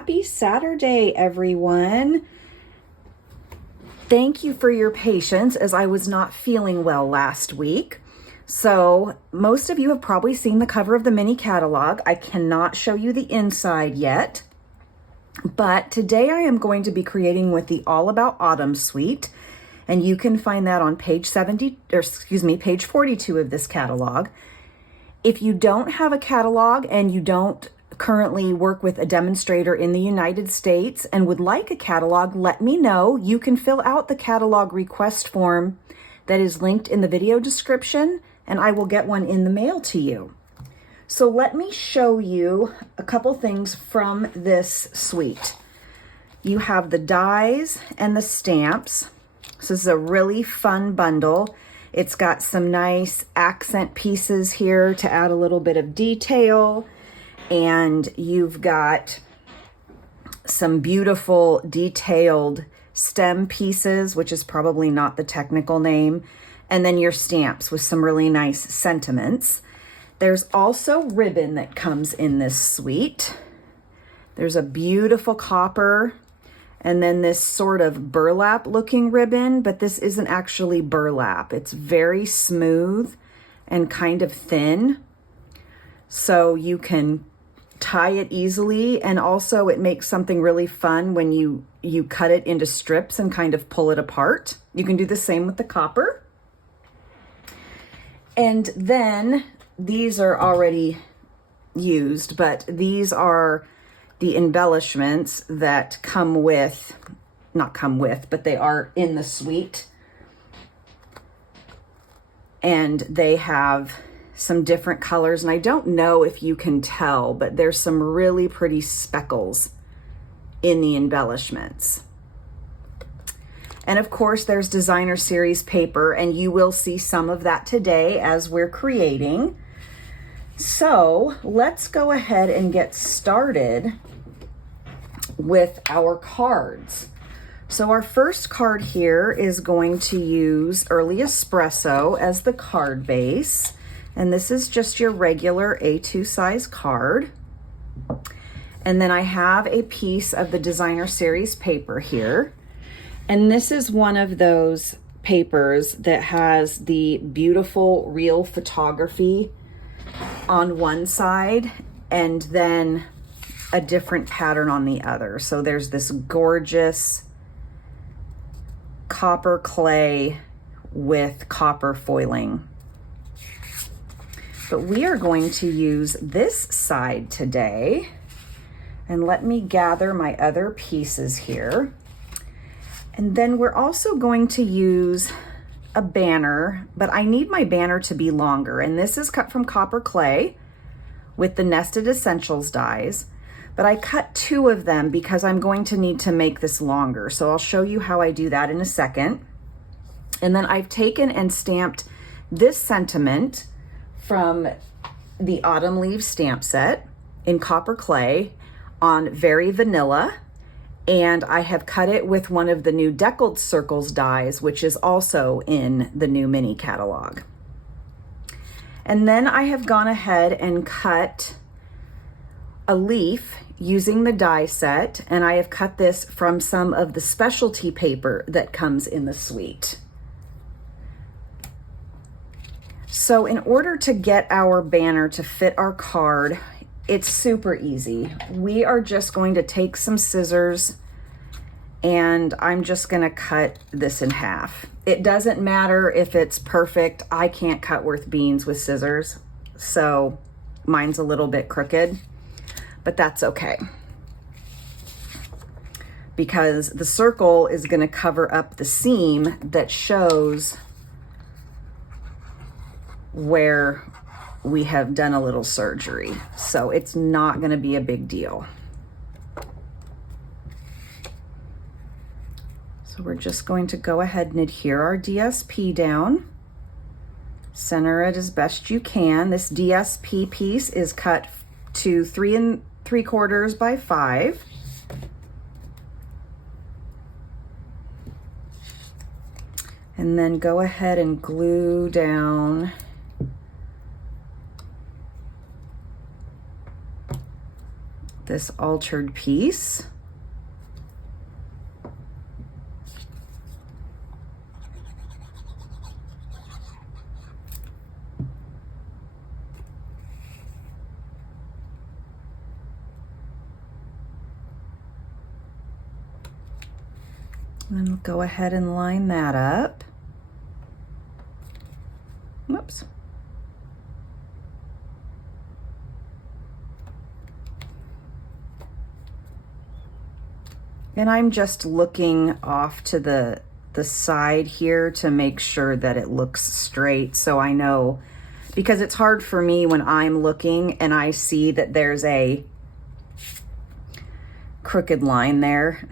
Happy Saturday, everyone. Thank you for your patience as I was not feeling well last week. So most of you have probably seen the cover of the mini catalog. I cannot show you the inside yet, but today I am going to be creating with the All About Autumn suite, and you can find that on page 42 of this catalog. If you don't have a catalog and you don't currently work with a demonstrator in the United States and would like a catalog, let me know. You can fill out the catalog request form that is linked in the video description, and I will get one in the mail to you. So let me show you a couple things from this suite. You have the dies and the stamps. This is a really fun bundle. It's got some nice accent pieces here to add a little bit of detail. And you've got some beautiful detailed stem pieces, which is probably not the technical name. And then your stamps with some really nice sentiments. There's also ribbon that comes in this suite. There's a beautiful copper and then this sort of burlap looking ribbon, but this isn't actually burlap. It's very smooth and kind of thin. So you can tie it easily, and also it makes something really fun when you cut it into strips and kind of pull it apart. You can do the same with the copper. And then these are already used, but these are the embellishments that come with, not come with, but they are in the suite. And they have some different colors, and I don't know if you can tell, but there's some really pretty speckles in the embellishments. And of course, there's designer series paper, and you will see some of that today as we're creating. So let's go ahead and get started with our cards. So our first card here is going to use Early Espresso as the card base. And this is just your regular A2 size card. And then I have a piece of the designer series paper here. And this is one of those papers that has the beautiful real photography on one side and then a different pattern on the other. So there's this gorgeous copper clay with copper foiling. But we are going to use this side today. And let me gather my other pieces here. And then we're also going to use a banner, but I need my banner to be longer. And this is cut from copper clay with the Nested Essentials dies. But I cut 2 of them because I'm going to need to make this longer. So I'll show you how I do that in a second. And then I've taken and stamped this sentiment from the Autumn Leaves stamp set in copper clay on Very Vanilla, and I have cut it with one of the new Deckled Circles dies, which is also in the new mini catalog. And then I have gone ahead and cut a leaf using the die set, and I have cut this from some of the specialty paper that comes in the suite. So in order to get our banner to fit our card, it's super easy. We are just going to take some scissors and I'm just going to cut this in half. It doesn't matter if it's perfect. I can't cut worth beans with scissors, so mine's a little bit crooked, but that's okay. Because the circle is going to cover up the seam that shows where we have done a little surgery. So it's not going to be a big deal. So we're just going to go ahead and adhere our DSP down. Center it as best you can. This DSP piece is cut to 3 3/4 by 5. And then go ahead and glue down this altered piece. And we'll go ahead and line that up. Whoops. And I'm just looking off to the side here to make sure that it looks straight, so I know, because it's hard for me when I'm looking and I see that there's a crooked line there.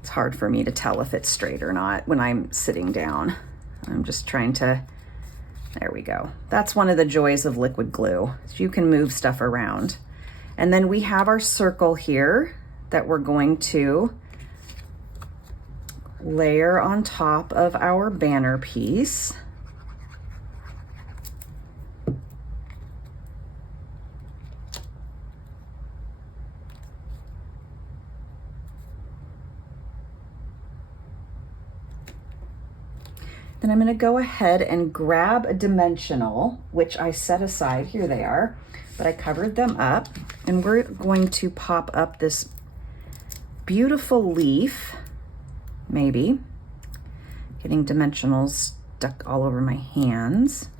It's hard for me to tell if it's straight or not when I'm sitting down. I'm just trying to, there we go. That's one of the joys of liquid glue. You can move stuff around. And then we have our circle here that we're going to layer on top of our banner piece. Then I'm going to go ahead and grab a dimensional, which I set aside. Here they are, but I covered them up, and we're going to pop up this beautiful leaf, maybe. Getting dimensionals stuck all over my hands.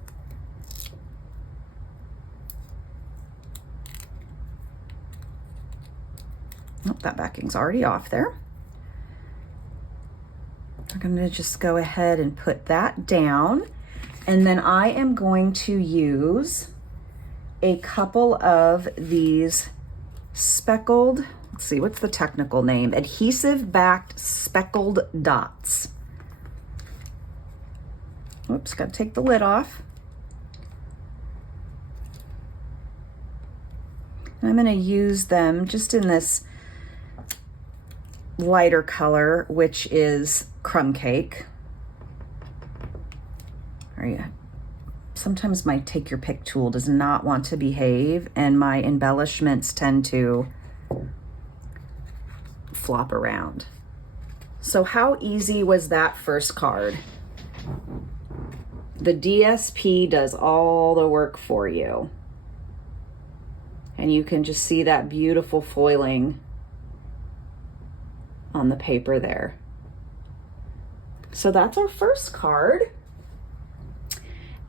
Oh, that backing's already off there. I'm going to just go ahead and put that down, and then I am going to use a couple of these speckled, let's see, what's the technical name? Adhesive backed speckled dots. Whoops, got to take the lid off. And I'm going to use them just in this lighter color, which is crumb cake. Sometimes my take your pick tool does not want to behave, and my embellishments tend to flop around. So how easy was that first card? The DSP does all the work for you. And you can just see that beautiful foiling on the paper there. So that's our first card.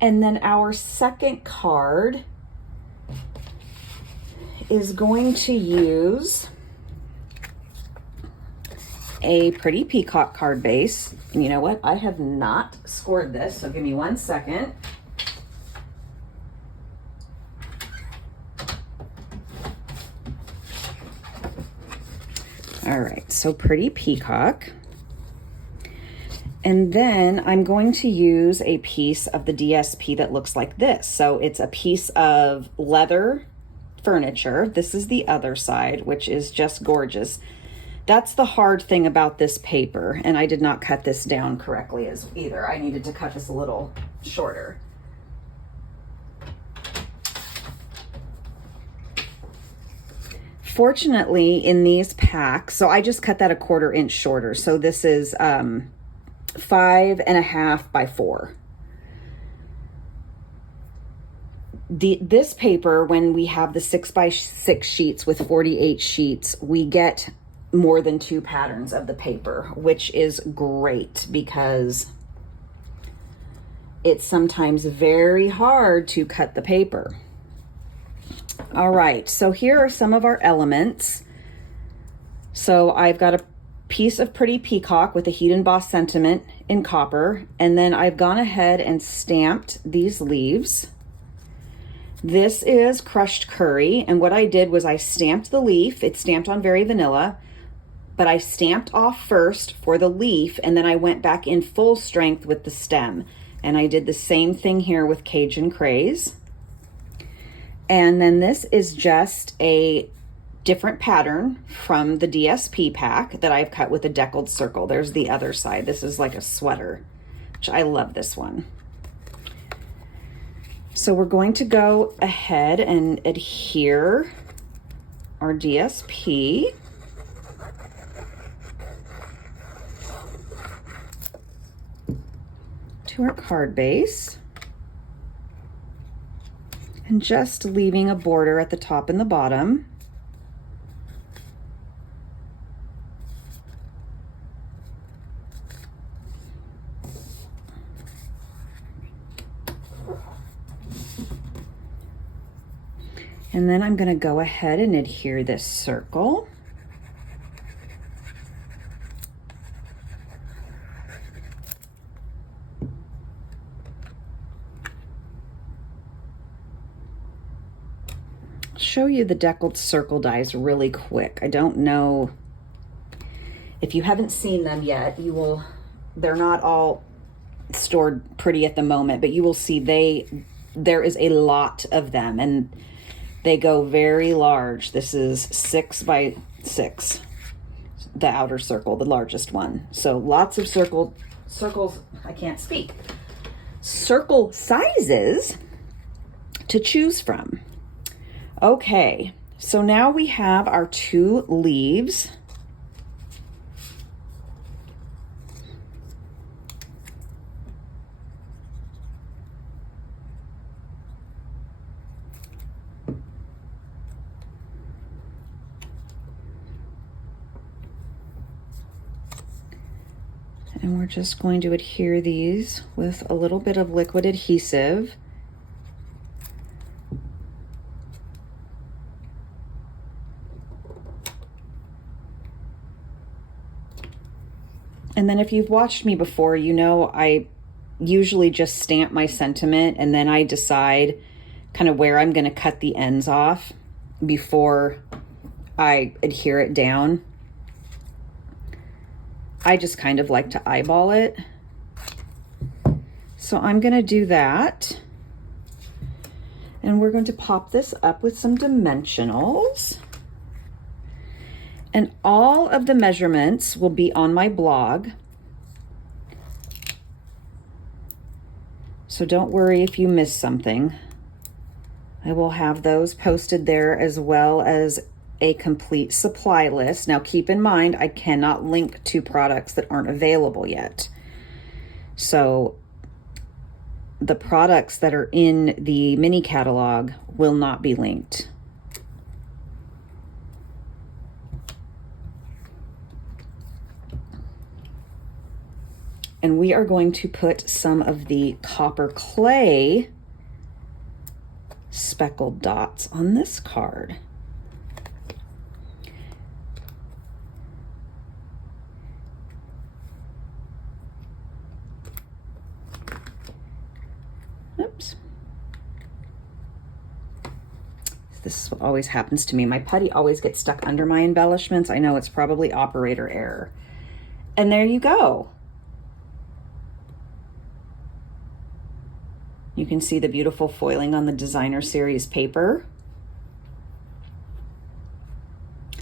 And then our second card is going to use a pretty peacock card base. And you know what? I have not scored this, so give me 1 second. All right, so pretty peacock. And then I'm going to use a piece of the DSP that looks like this. So it's a piece of leather furniture. This is the other side, which is just gorgeous. That's the hard thing about this paper. And I did not cut this down correctly as either. I needed to cut this a little shorter. Fortunately, in these packs, so I just cut that a 1/4 inch shorter. So this is 5.5 by 4. This paper, when we have the 6 by 6 sheets with 48 sheets, we get more than 2 patterns of the paper, which is great because it's sometimes very hard to cut the paper. All right, so here are some of our elements. So I've got a piece of pretty peacock with a heat embossed sentiment in copper, and then I've gone ahead and stamped these leaves. This is crushed curry, and what I did was I stamped the leaf. It's stamped on very vanilla, but I stamped off first for the leaf, and then I went back in full strength with the stem. And I did the same thing here with Cajun Craze. And then this is just a different pattern from the DSP pack that I've cut with a deckled circle. There's the other side. This is like a sweater, which I love this one. So we're going to go ahead and adhere our DSP. To our card base. And just leaving a border at the top and the bottom. And then I'm going to go ahead and adhere this circle. Show you the deckled circle dies really quick. I don't know if you haven't seen them yet. They're not all stored pretty at the moment, but you will see there is a lot of them, and they go very large. This is 6 by 6, the outer circle, the largest one. So lots of circles, I can't speak. Circle sizes to choose from. Okay, so now we have our 2 leaves. And we're just going to adhere these with a little bit of liquid adhesive. And then if you've watched me before, you know I usually just stamp my sentiment and then I decide kind of where I'm going to cut the ends off before I adhere it down. I just kind of like to eyeball it. So I'm going to do that. And we're going to pop this up with some dimensionals. And all of the measurements will be on my blog. So don't worry if you miss something. I will have those posted there, as well as a complete supply list. Now keep in mind, I cannot link to products that aren't available yet. So the products that are in the mini catalog will not be linked. And we are going to put some of the copper clay speckled dots on this card. Oops. This is what always happens to me. My putty always gets stuck under my embellishments. I know it's probably operator error. And there you go. You can see the beautiful foiling on the designer series paper.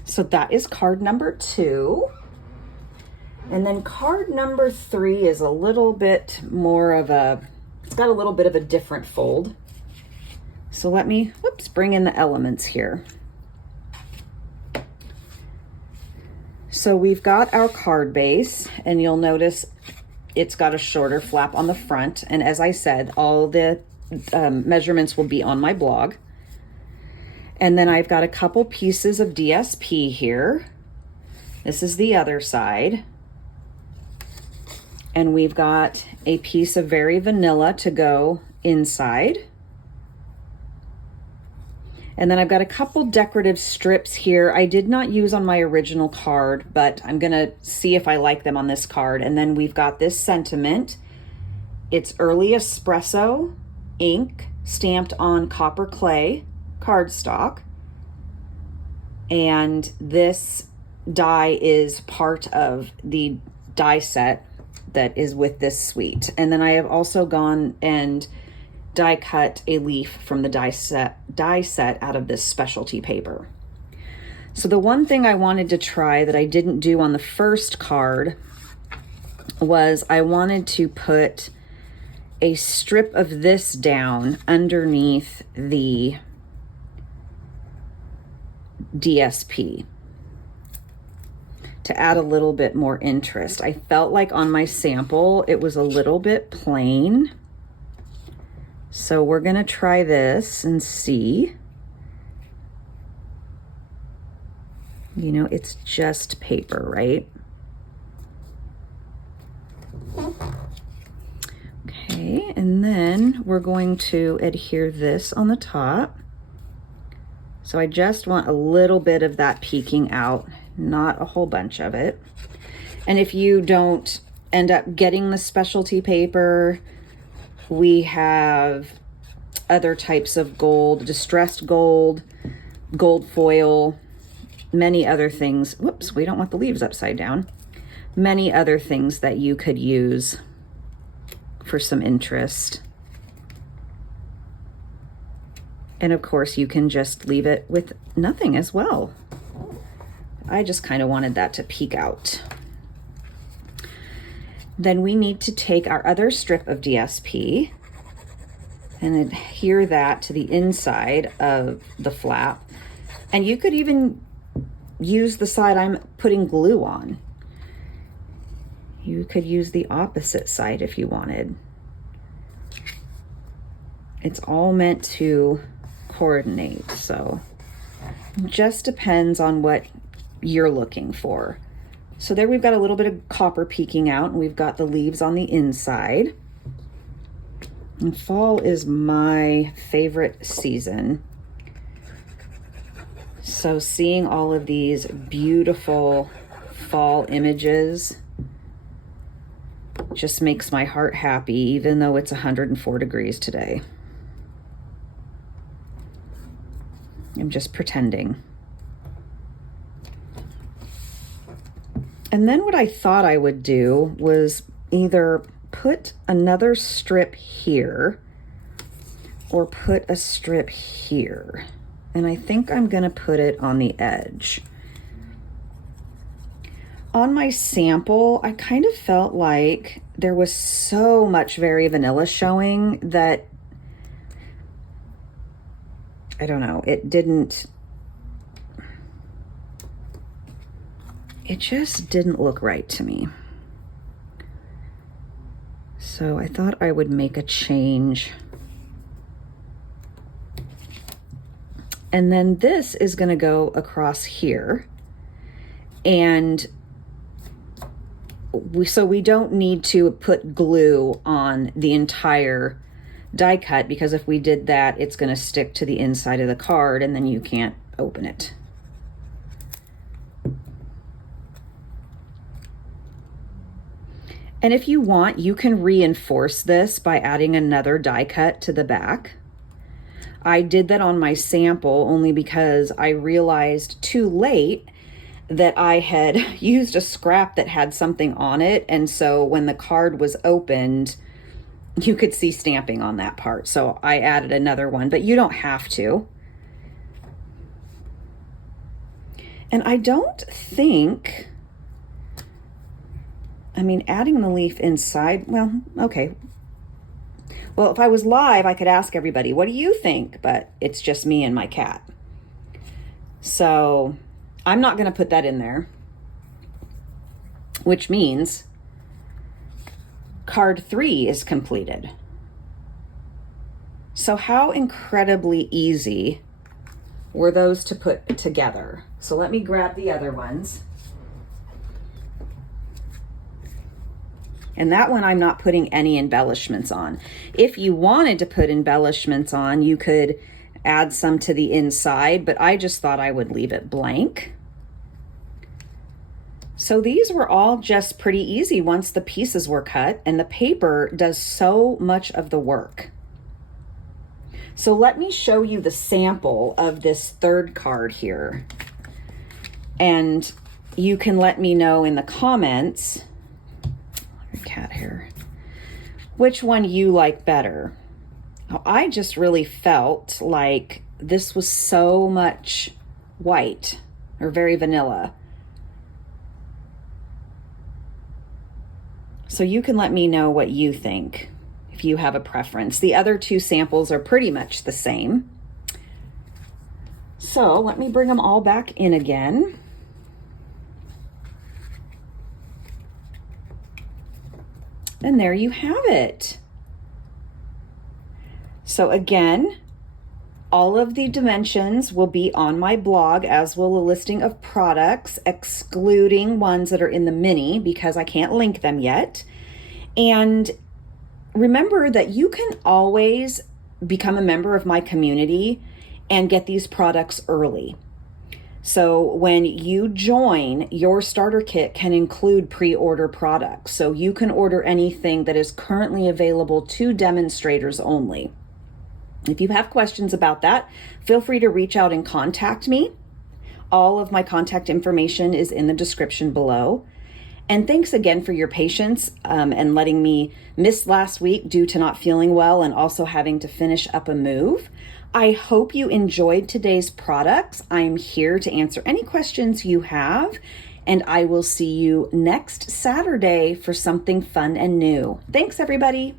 So that is card number 2. And then card number 3 is a little bit more of it's got a little bit of a different fold. So let me, bring in the elements here. So we've got our card base, and you'll notice it's got a shorter flap on the front. And as I said, all the measurements will be on my blog. And then I've got a couple pieces of DSP here. This is the other side. And we've got a piece of Very Vanilla to go inside. And then I've got a couple decorative strips here. I did not use on my original card, but I'm gonna see if I like them on this card. And then we've got this sentiment. It's Early Espresso ink stamped on copper clay cardstock. And this die is part of the die set that is with this suite. And then I have also gone and die cut a leaf from the die set out of this specialty paper. So the one thing I wanted to try that I didn't do on the first card was I wanted to put a strip of this down underneath the DSP to add a little bit more interest. I felt like on my sample it was a little bit plain. So we're gonna try this and see. You know, it's just paper, right? Okay, and then we're going to adhere this on the top. So I just want a little bit of that peeking out, not a whole bunch of it. And if you don't end up getting the specialty paper, we have other types of gold, distressed gold, gold foil, many other things. Whoops, we don't want the leaves upside down. Many other things that you could use for some interest. And of course, you can just leave it with nothing as well. I just kind of wanted that to peek out. Then we need to take our other strip of DSP and adhere that to the inside of the flap. And you could even use the side I'm putting glue on. You could use the opposite side if you wanted. It's all meant to coordinate, so it just depends on what you're looking for. So there we've got a little bit of copper peeking out, and we've got the leaves on the inside. And fall is my favorite season. So seeing all of these beautiful fall images just makes my heart happy, even though it's 104 degrees today. I'm just pretending. And then what I thought I would do was either put another strip here or put a strip here. And I think I'm gonna put it on the edge. On my sample, I kind of felt like there was so much Very Vanilla showing that, I don't know, it just didn't look right to me. So I thought I would make a change. And then this is gonna go across here. And so we don't need to put glue on the entire die cut, because if we did that, it's gonna stick to the inside of the card and then you can't open it. And if you want, you can reinforce this by adding another die cut to the back. I did that on my sample only because I realized too late that I had used a scrap that had something on it. And so when the card was opened, you could see stamping on that part. So I added another one, but you don't have to. And I don't think, I mean, adding the leaf inside, well, okay. Well, if I was live, I could ask everybody, what do you think? But it's just me and my cat. So I'm not gonna put that in there, which means card 3 is completed. So how incredibly easy were those to put together? So let me grab the other ones. And that one I'm not putting any embellishments on. If you wanted to put embellishments on, you could add some to the inside, but I just thought I would leave it blank. So these were all just pretty easy once the pieces were cut, and the paper does so much of the work. So let me show you the sample of this third card here. And you can let me know in the comments, cat hair, which one you like better. I just really felt like this was so much white or very vanilla. So you can let me know what you think if you have a preference. The other two samples are pretty much the same. So let me bring them all back in again. And there you have it. So again, all of the dimensions will be on my blog, as will a listing of products, excluding ones that are in the mini because I can't link them yet. And remember that you can always become a member of my community and get these products early. So when you join, your starter kit can include pre-order products. So you can order anything that is currently available to demonstrators only. If you have questions about that, feel free to reach out and contact me. All of my contact information is in the description below. And thanks again for your patience and letting me miss last week due to not feeling well and also having to finish up a move. I hope you enjoyed today's products. I'm here to answer any questions you have, and I will see you next Saturday for something fun and new. Thanks, everybody.